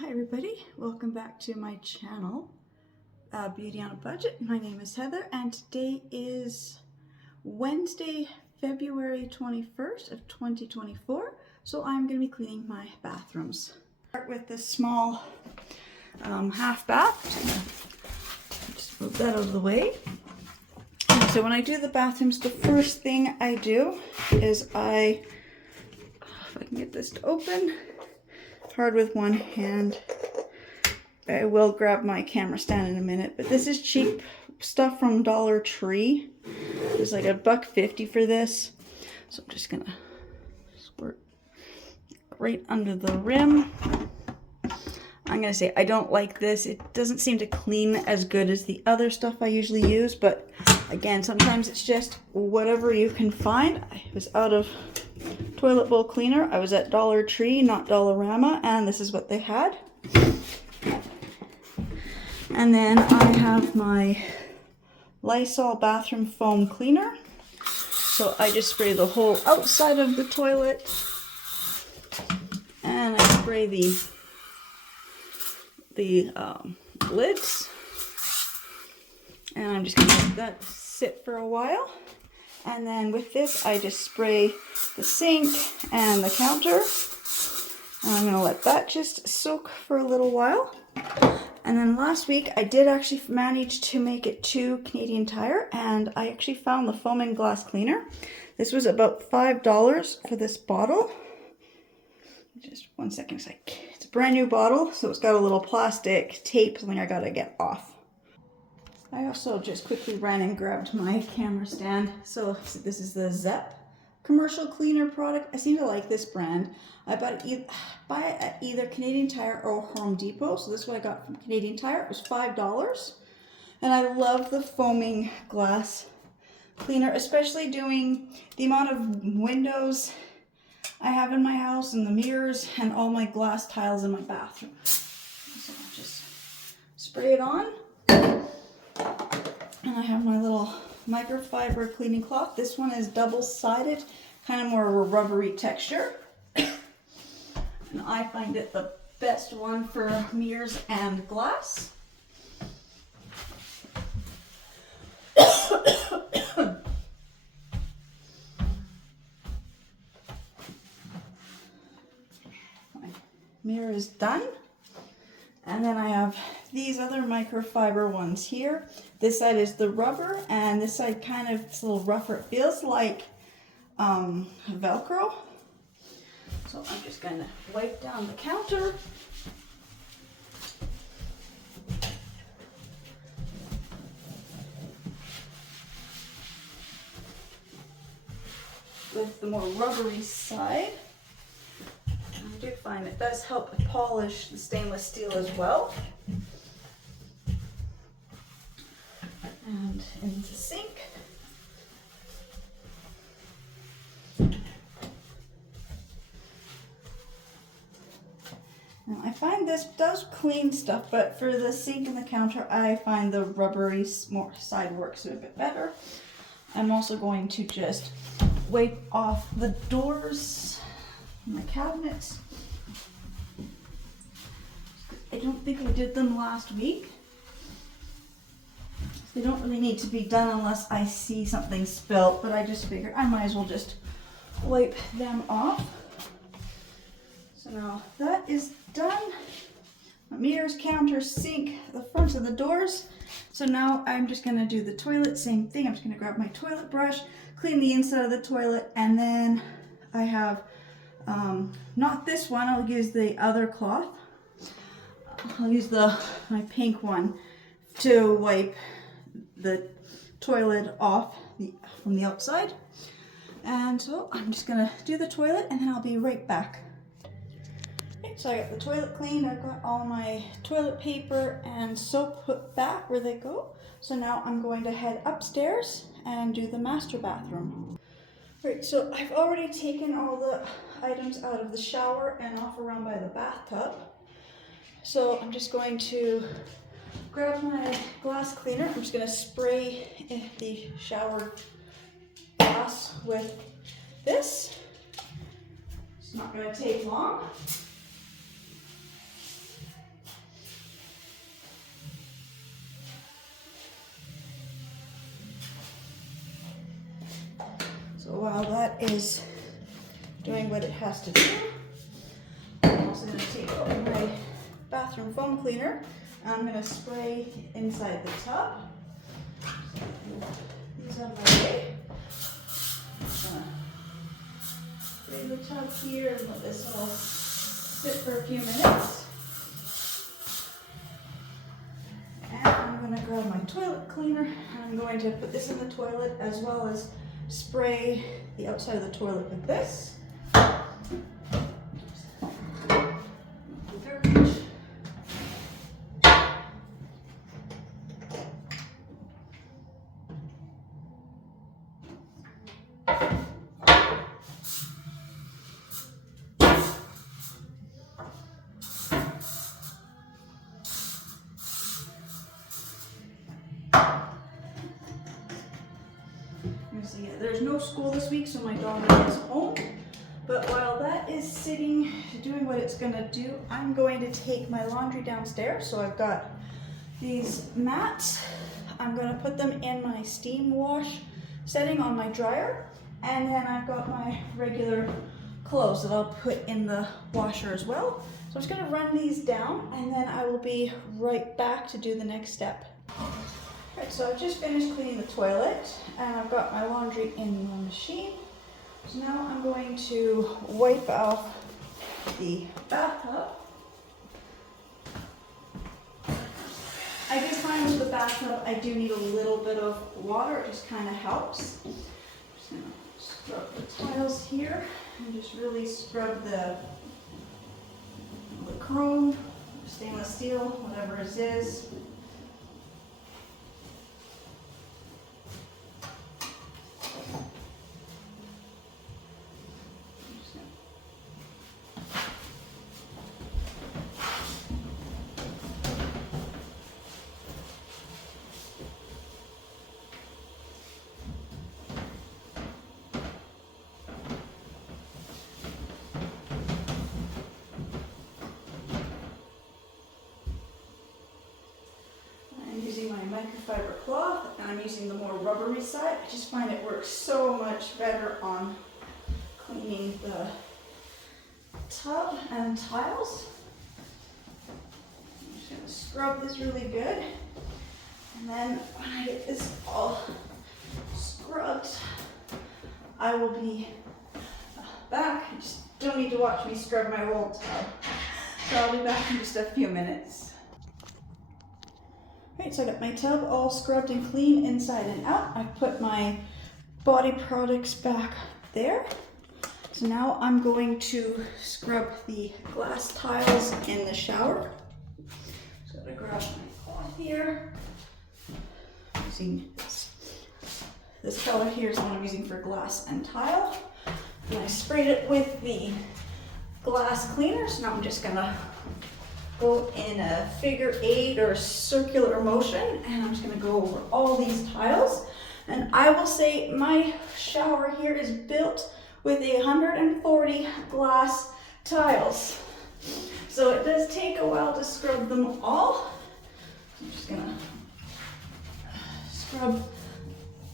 Hi everybody, welcome back to my channel, Beauty on a Budget. My name is Heather and today is Wednesday, February 21st of 2024. So I'm going to be cleaning my bathrooms. Start with this small half bath. Just move that out of the way. So when I do the bathrooms, the first thing I do is if I can get this to open, hard with one hand. I will grab my camera stand in a minute, but this is cheap stuff from Dollar Tree. It's like $1.50 for this. So I'm just gonna squirt right under the rim. I'm gonna say I don't like this. It doesn't seem to clean as good as the other stuff I usually use, but again, sometimes it's just whatever you can find. I was out of toilet bowl cleaner. I was at Dollar Tree, not Dollarama, and this is what they had. And then I have my Lysol bathroom foam cleaner. So I just spray the whole outside of the toilet, and I spray the lids, and I'm just gonna let that sit for a while. And then with this, I just spray the sink and the counter. And I'm gonna let that just soak for a little while. And then last week, I did actually manage to make it to Canadian Tire, and I actually found the foaming glass cleaner. This was about $5 for this bottle. Just one second, it's a brand new bottle, so it's got a little plastic tape, something I gotta get off. I also just quickly ran and grabbed my camera stand. So this is the Zep commercial cleaner product. I seem to like this brand. I buy it at either Canadian Tire or Home Depot. So this is what I got from Canadian Tire. It was $5. And I love the foaming glass cleaner, especially doing the amount of windows I have in my house and the mirrors and all my glass tiles in my bathroom. So I'll just spray it on. And I have my little microfiber cleaning cloth. This one is double-sided, kind of more of a rubbery texture. And I find it the best one for mirrors and glass. My mirror is done. And then I have these other microfiber ones here. This side is the rubber, and this side it's a little rougher. It feels like Velcro. So I'm just gonna wipe down the counter. With the more rubbery side. I do find it does help polish the stainless steel as well. And into the sink. Now I find this does clean stuff, but for the sink and the counter, I find the rubbery more side works a bit better. I'm also going to just wipe off the doors and the cabinets. I don't think I did them last week. They don't really need to be done unless I see something spilt, but I just figured I might as well just wipe them off. So now that is done. My mirrors, counter, sink, the fronts of the doors. So now I'm just gonna do the toilet, same thing. I'm just gonna grab my toilet brush, clean the inside of the toilet, and then I have, not this one, I'll use the other cloth. I'll use my pink one to wipe the toilet off from the outside. And so I'm just gonna do the toilet and then I'll be right back. Okay, so I got the toilet cleaned. I've got all my toilet paper and soap put back where they go. So now I'm going to head upstairs and do the master bathroom. Right, so I've already taken all the items out of the shower and off around by the bathtub. So I'm just going to grab my glass cleaner. I'm just going to spray the shower glass with this. It's not going to take long. that is doing what it has to do. I'm also going to take out my bathroom foam cleaner and I'm going to spray inside the tub. These out of my way. I'm going to spray the tub here and let this all sit for a few minutes. And I'm going to grab my toilet cleaner and I'm going to put this in the toilet as well as spray the outside of the toilet with this. So yeah, there's no school this week, so my daughter is home. But while that is sitting, doing what it's gonna do, I'm going to take my laundry downstairs. So I've got these mats. I'm gonna put them in my steam wash setting on my dryer. And then I've got my regular clothes that I'll put in the washer as well. So I'm just gonna run these down and then I will be right back to do the next step. Alright, so I've just finished cleaning the toilet and I've got my laundry in the machine. So now I'm going to wipe off the bathtub. I do find with the bathtub I do need a little bit of water, it just kind of helps. I'm just going to scrub the tiles here and just really scrub the chrome, stainless steel, whatever it is. Using my microfiber cloth and I'm using the more rubbery side. I just find it works so much better on cleaning the tub and tiles. I'm just going to scrub this really good and then when I get this all scrubbed I will be back. You just don't need to watch me scrub my whole tub. So I'll be back in just a few minutes. Right, so I got my tub all scrubbed and clean inside and out. I put my body products back there. So now I'm going to scrub the glass tiles in the shower. So I'm gonna grab my cloth here. Using this color here is what I'm using for glass and tile. And I sprayed it with the glass cleaner, so now I'm just gonna go in a figure 8 or circular motion and I'm just going to go over all these tiles. And I will say my shower here is built with 140 glass tiles. So it does take a while to scrub them all. I'm just going to scrub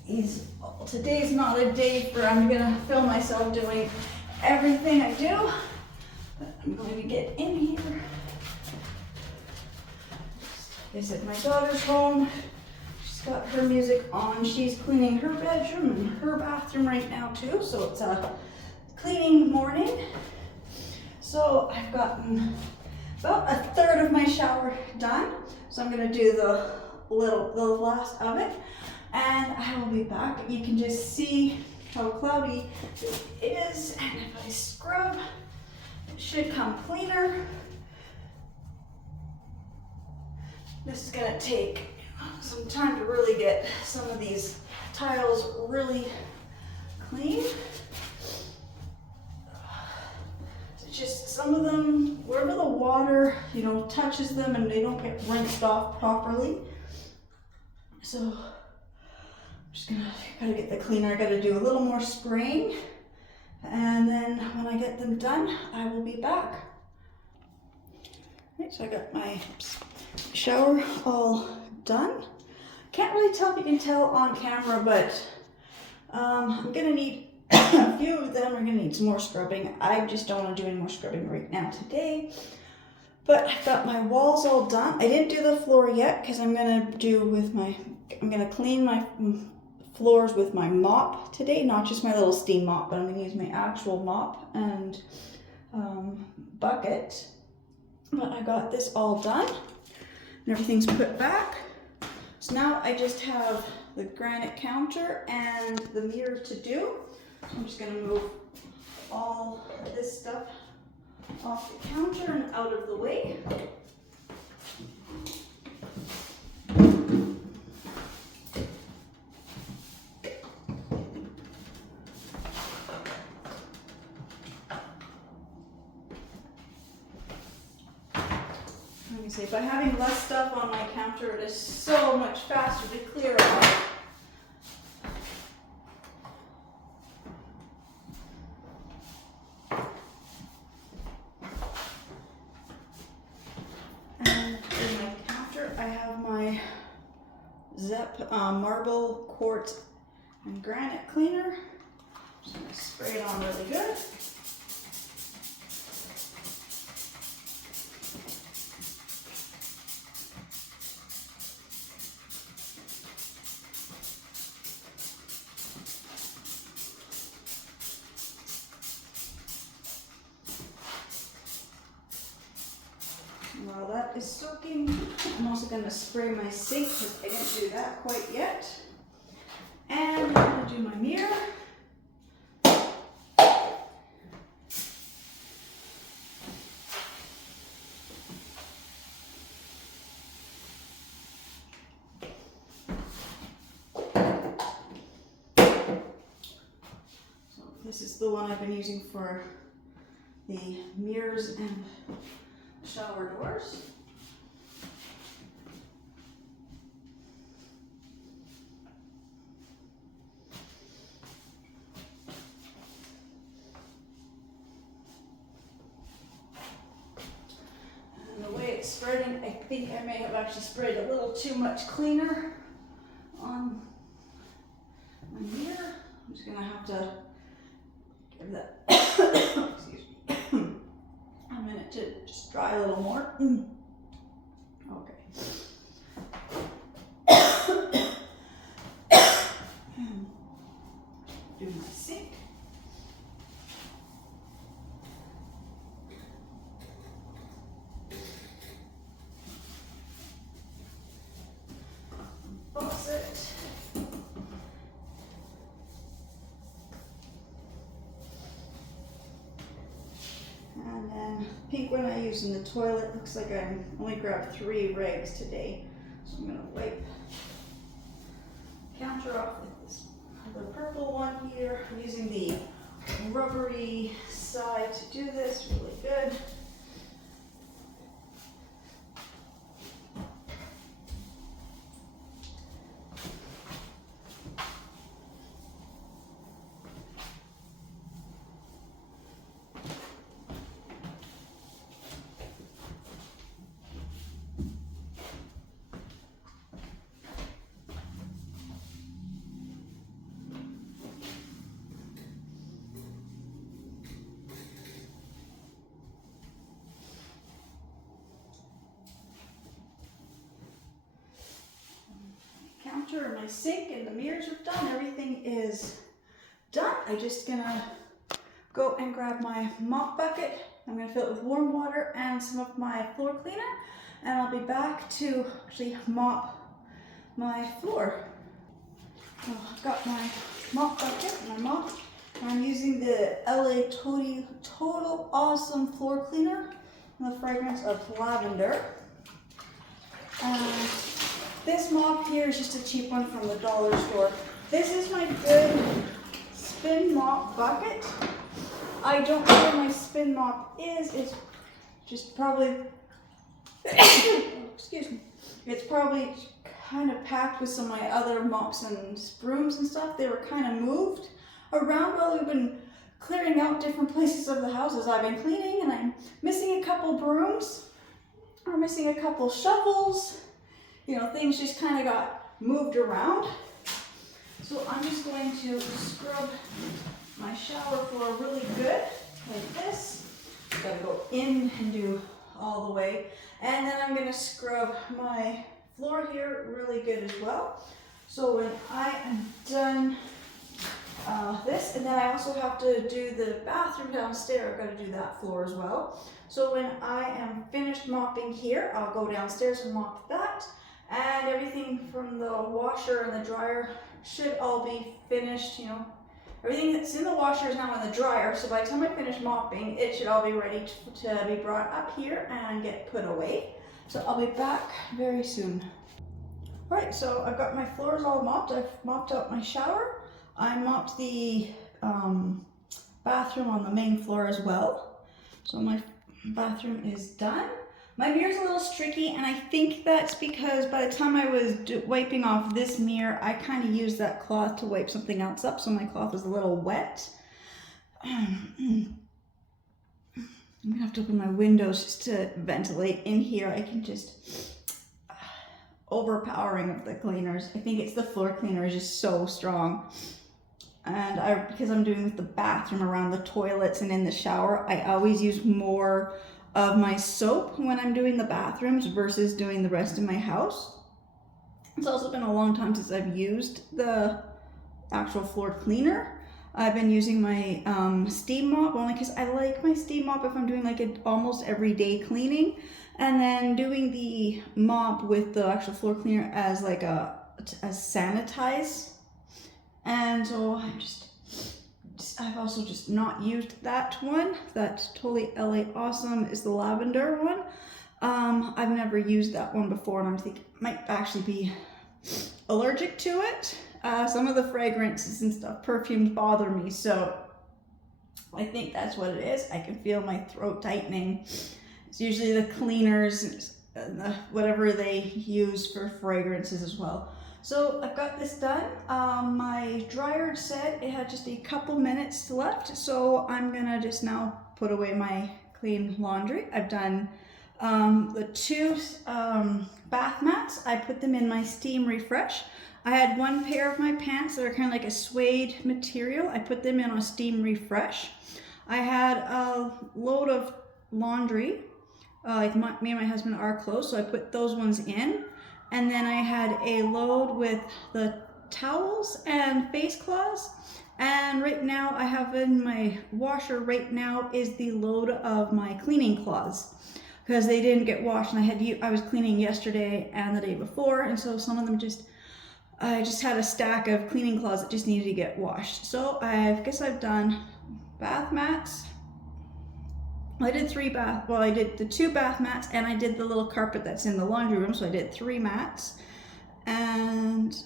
these. Today's not a day for I'm going to film myself doing everything I do. But I'm going to get in here. Is it my daughter's home? She's got her music on. She's cleaning her bedroom and her bathroom right now too. So it's a cleaning morning. So I've gotten about a third of my shower done. So I'm gonna do the last of it and I will be back. You can just see how cloudy it is. And if I scrub, it should come cleaner. This is going to take some time to really get some of these tiles really clean. It's just some of them, wherever the water, touches them and they don't get rinsed off properly. So I'm just gotta get the cleaner. I gotta do a little more spraying. And then when I get them done, I will be back. Right, so I got my shower all done. Can't really tell if you can tell on camera, but I'm gonna need a few of them are gonna need some more scrubbing. I just don't want to do any more scrubbing right now today. But I've got my walls all done. I didn't do the floor yet because I'm gonna clean my floors with my mop today, not just my little steam mop, but I'm gonna use my actual mop and bucket. But I got this all done and everything's put back. So now I just have the granite counter and the mirror to do. I'm just gonna move all this stuff off the counter and out of the way. Let me say, by having less stuff on my counter, it is so much faster to clear out. Zep marble, quartz, and granite cleaner. Just gonna spray it on really good. While that is soaking, I'm also going to spray my sink because I didn't do that quite yet. And I'm going to do my mirror. So this is the one I've been using for the mirrors and shower doors. And the way it's spreading, I think I may have actually sprayed a little too much cleaner on my mirror. I'm just gonna have to give that excuse me, a minute to just dry a little more. Okay. Do my sink. Faucet. And then pink one I use in the toilet. Looks like I only grabbed 3 rags today. So I'm gonna wipe the counter off with this other purple one here. I'm using the rubbery side to do this, really good. Counter and my sink and the mirrors are done. Everything is done. I'm just gonna go and grab my mop bucket. I'm gonna fill it with warm water and some of my floor cleaner, and I'll be back to actually mop my floor. So I've got my mop bucket and my mop. I'm using the LA Total Awesome Floor Cleaner and the fragrance of lavender. And this mop here is just a cheap one from the dollar store. This is my good spin mop bucket. I don't know where my spin mop is. It's just probably, excuse me, it's probably kind of packed with some of my other mops and brooms and stuff. They were kind of moved around while we've been clearing out different places of the houses. I've been cleaning and I'm missing a couple brooms. We're missing a couple shovels. You know, things just kind of got moved around. So I'm just going to scrub my shower floor really good, like this. Gotta go in and do all the way. And then I'm gonna scrub my floor here really good as well. So when I am done this, and then I also have to do the bathroom downstairs. I've got to do that floor as well. So when I am finished mopping here, I'll go downstairs and mop that. And everything from the washer and the dryer should all be finished, you know. Everything that's in the washer is now in the dryer, so by the time I finish mopping, it should all be ready to be brought up here and get put away. So I'll be back very soon. All right, so I've got my floors all mopped. I've mopped out my shower. I mopped the bathroom on the main floor as well. So my bathroom is done. My mirror's a little streaky, and I think that's because by the time I was wiping off this mirror, I kind of used that cloth to wipe something else up, so my cloth is a little wet. I'm gonna have to open my windows just to ventilate in here. I can just overpowering of the cleaners. I think it's the floor cleaner is just so strong. And because I'm doing with the bathroom around the toilets and in the shower, I always use more of my soap when I'm doing the bathrooms versus doing the rest of my house. It's also been a long time since I've used the actual floor cleaner. I've been using my steam mop only because I like my steam mop if I'm doing like an almost everyday cleaning, and then doing the mop with the actual floor cleaner as like a sanitize. And so I've also just not used that one. That Totally LA Awesome is the lavender one. I've never used that one before, and I'm thinking I might actually be allergic to it. Some of the fragrances and stuff, perfumes bother me, so I think that's what it is. I can feel my throat tightening. It's usually the cleaners and whatever they use for fragrances as well. So I've got this done. My dryer said it had just a couple minutes left, so I'm gonna just now put away my clean laundry. I've done the two bath mats. I put them in my Steam Refresh. I had one pair of my pants that are kind of like a suede material. I put them in on Steam Refresh. I had a load of laundry, me and my husband are close, so I put those ones in. And then I had a load with the towels and face cloths. And right now I have in my washer right now is the load of my cleaning cloths, because they didn't get washed, and I was cleaning yesterday and the day before, and so some of them I just had a stack of cleaning cloths that just needed to get washed. So I guess I've done bath mats. I did I did the 2 bath mats, and I did the little carpet that's in the laundry room, so I did 3 mats. And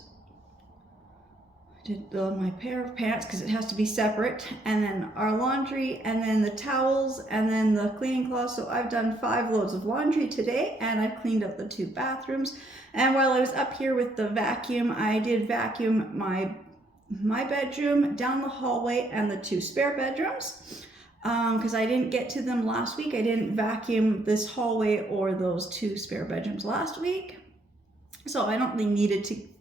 I did my pair of pants because it has to be separate, and then our laundry, and then the towels, and then the cleaning cloths. So I've done 5 loads of laundry today, and I've cleaned up the 2 bathrooms. And while I was up here with the vacuum, I did vacuum my bedroom, down the hallway, and the 2 spare bedrooms. Because I didn't get to them last week. I didn't vacuum this hallway or those 2 spare bedrooms last week. So I don't really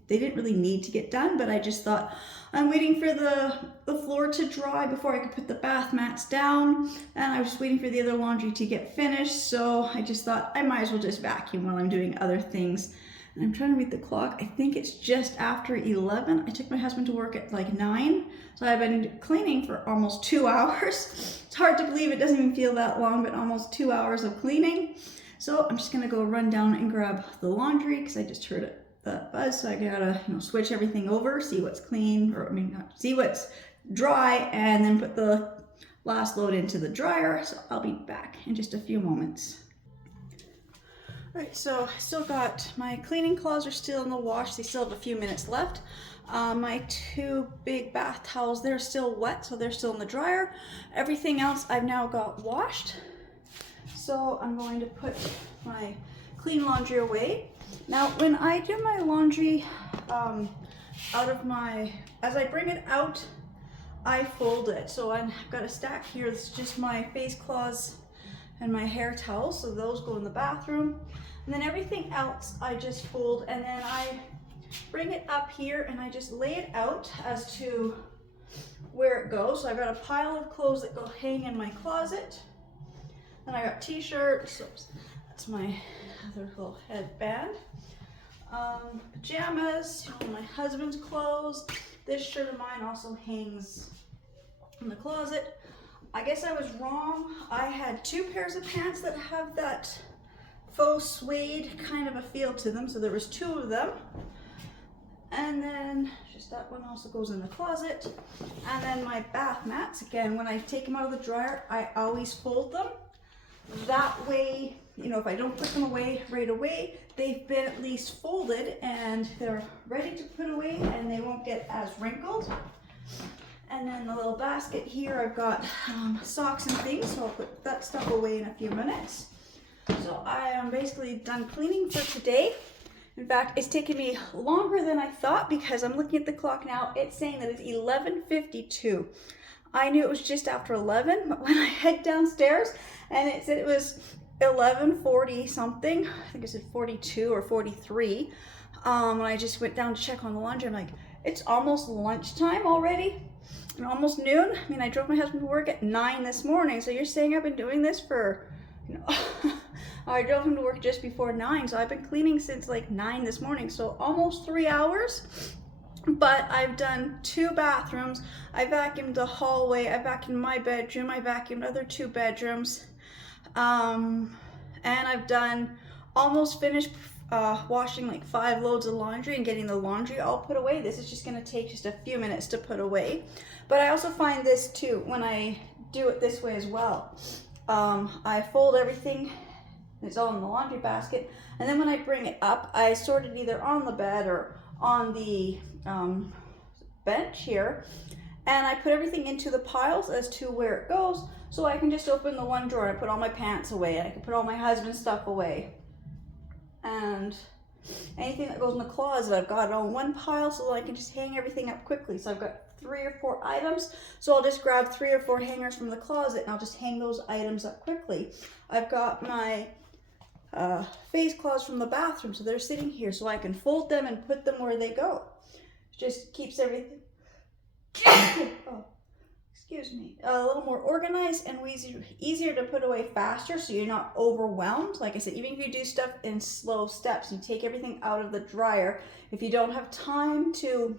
they didn't really need to get done, but I just thought I'm waiting for the floor to dry before I could put the bath mats down, and I was just waiting for the other laundry to get finished, so I just thought I might as well just vacuum while I'm doing other things. And I'm trying to read the clock. I think it's just after 11. I took my husband to work at like 9. So I've been cleaning for almost 2 hours. It's hard to believe, it doesn't even feel that long, but almost 2 hours of cleaning. So I'm just gonna go run down and grab the laundry because I just heard it buzz. So I gotta switch everything over, see what's clean, see what's dry, and then put the last load into the dryer. So I'll be back in just a few moments. Alright, so I still got my cleaning cloths are still in the wash. They still have a few minutes left. My 2 big bath towels, they're still wet, so they're still in the dryer. Everything else I've now got washed. So I'm going to put my clean laundry away. Now, when I do my laundry as I bring it out, I fold it. So I've got a stack here that's just my face cloths and my hair towels, so those go in the bathroom. And then everything else I just fold, and then I bring it up here and I just lay it out as to where it goes. So I've got a pile of clothes that go hang in my closet. Then I got t-shirts. That's my other little headband. Pajamas, my husband's clothes. This shirt of mine also hangs in the closet. I guess I was wrong. I had 2 pairs of pants that have that faux suede kind of a feel to them. So there was 2 of them. And then just that one also goes in the closet. And then my bath mats, again, when I take them out of the dryer, I always fold them. That way, you know, if I don't put them away right away, they've been at least folded and they're ready to put away and they won't get as wrinkled. And then the little basket here, I've got socks and things, so I'll put that stuff away in a few minutes. So I am basically done cleaning for today. In fact, it's taken me longer than I thought because I'm looking at the clock now. It's saying that it's 11:52. I knew it was just after 11, but when I head downstairs and it said it was 11:40 something, I think it said 42 or 43, when I just went down to check on the laundry, I'm like, it's almost lunchtime already and almost noon. I mean, I drove my husband to work at 9 this morning, so you're saying I've been doing this for, you know, I drove him to work just before 9, so I've been cleaning since like 9 this morning, so almost 3 hours. But I've done 2 bathrooms, I vacuumed the hallway, I vacuumed my bedroom, I vacuumed other 2 bedrooms, and I've done almost finished washing like 5 loads of laundry and getting the laundry all put away. This is just going to take just a few minutes to put away. But I also find this too, when I do it this way as well. I fold everything, it's all in the laundry basket, and then when I bring it up, I sort it either on the bed or on the bench here, and I put everything into the piles as to where it goes, so I can just open the one drawer and I put all my pants away, and I can put all my husband's stuff away, and anything that goes in the closet I've got it on one pile so that I can just hang everything up quickly. So I've got 3 or 4 items, so I'll just grab 3 or 4 hangers from the closet and I'll just hang those items up quickly. I've got my face cloths from the bathroom, so they're sitting here so I can fold them and put them where they go. Just keeps everything oh, excuse me, a little more organized and easier to put away faster, so you're not overwhelmed. Like I said, even if you do stuff in slow steps, you take everything out of the dryer. If you don't have time to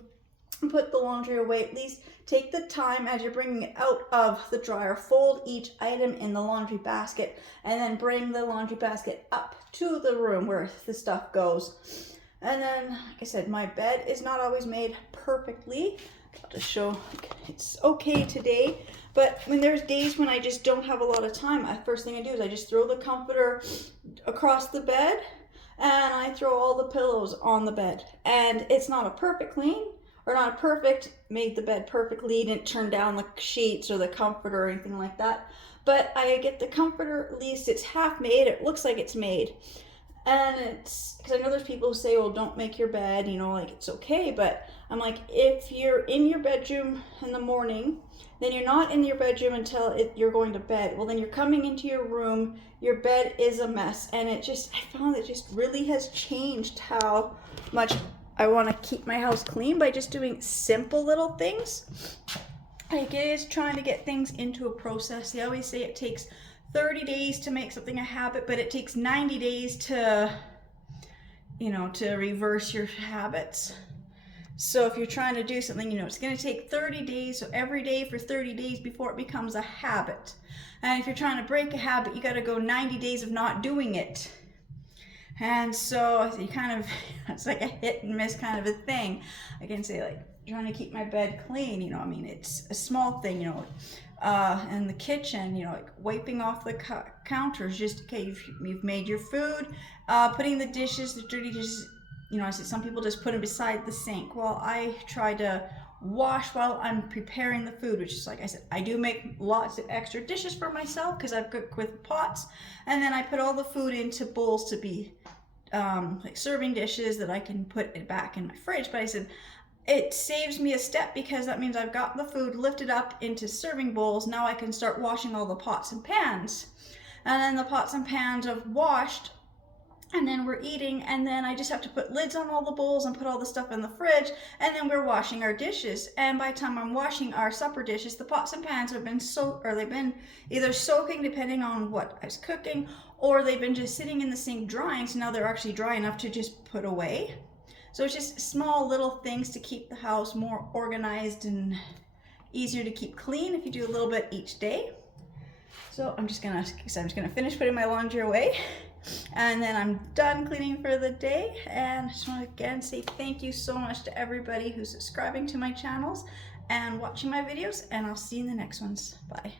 put the laundry away, at least take the time as you're bringing it out of the dryer, fold each item in the laundry basket, and then bring the laundry basket up to the room where the stuff goes. And then, like I said, my bed is not always made perfectly. I'll just show, it's okay today, but when there's days when I just don't have a lot of time, first thing I do is I just throw the comforter across the bed and I throw all the pillows on the bed. And it's not a perfect clean, or not a perfect, made the bed perfectly, didn't turn down the sheets or the comforter or anything like that, but I get the comforter, at least it's half made, it looks like it's made. And it's, because I know there's people who say, well, don't make your bed, you know, like it's okay, but I'm like, if you're in your bedroom in the morning, then you're not in your bedroom until you're going to bed. Well, then you're coming into your room, your bed is a mess, and it just, I found it just really has changed how much I want to keep my house clean by just doing simple little things. Like, it is trying to get things into a process. They always say it takes 30 days to make something a habit, but it takes 90 days to, you know, to reverse your habits. So if you're trying to do something, you know, it's going to take 30 days, so every day for 30 days before it becomes a habit. And if you're trying to break a habit, you got to go 90 days of not doing it. And so you kind of, it's like a hit and miss kind of a thing. I can say, like, trying to keep my bed clean, you know, I mean, it's a small thing, you know, in the kitchen, you know, like wiping off the counters, just, okay, you've made your food, putting the dishes, the dirty dishes, you know, I said some people just put them beside the sink. Well, I try to wash while I'm preparing the food, which is, like I said, I do make lots of extra dishes for myself because I've cooked with pots, and then I put all the food into bowls to be like serving dishes that I can put it back in my fridge. But I said, it saves me a step because that means I've got the food lifted up into serving bowls. Now I can start washing all the pots and pans. And then the pots and pans are washed, and then we're eating, and then I just have to put lids on all the bowls and put all the stuff in the fridge, and then we're washing our dishes. And by the time I'm washing our supper dishes, the pots and pans have been they've been either soaking depending on what I was cooking, or they've been just sitting in the sink drying, so now they're actually dry enough to just put away. So it's just small little things to keep the house more organized and easier to keep clean if you do a little bit each day. So I'm just gonna finish putting my laundry away, and then I'm done cleaning for the day. And I just want to again say thank you so much to everybody who's subscribing to my channels and watching my videos, and I'll see you in the next ones. Bye.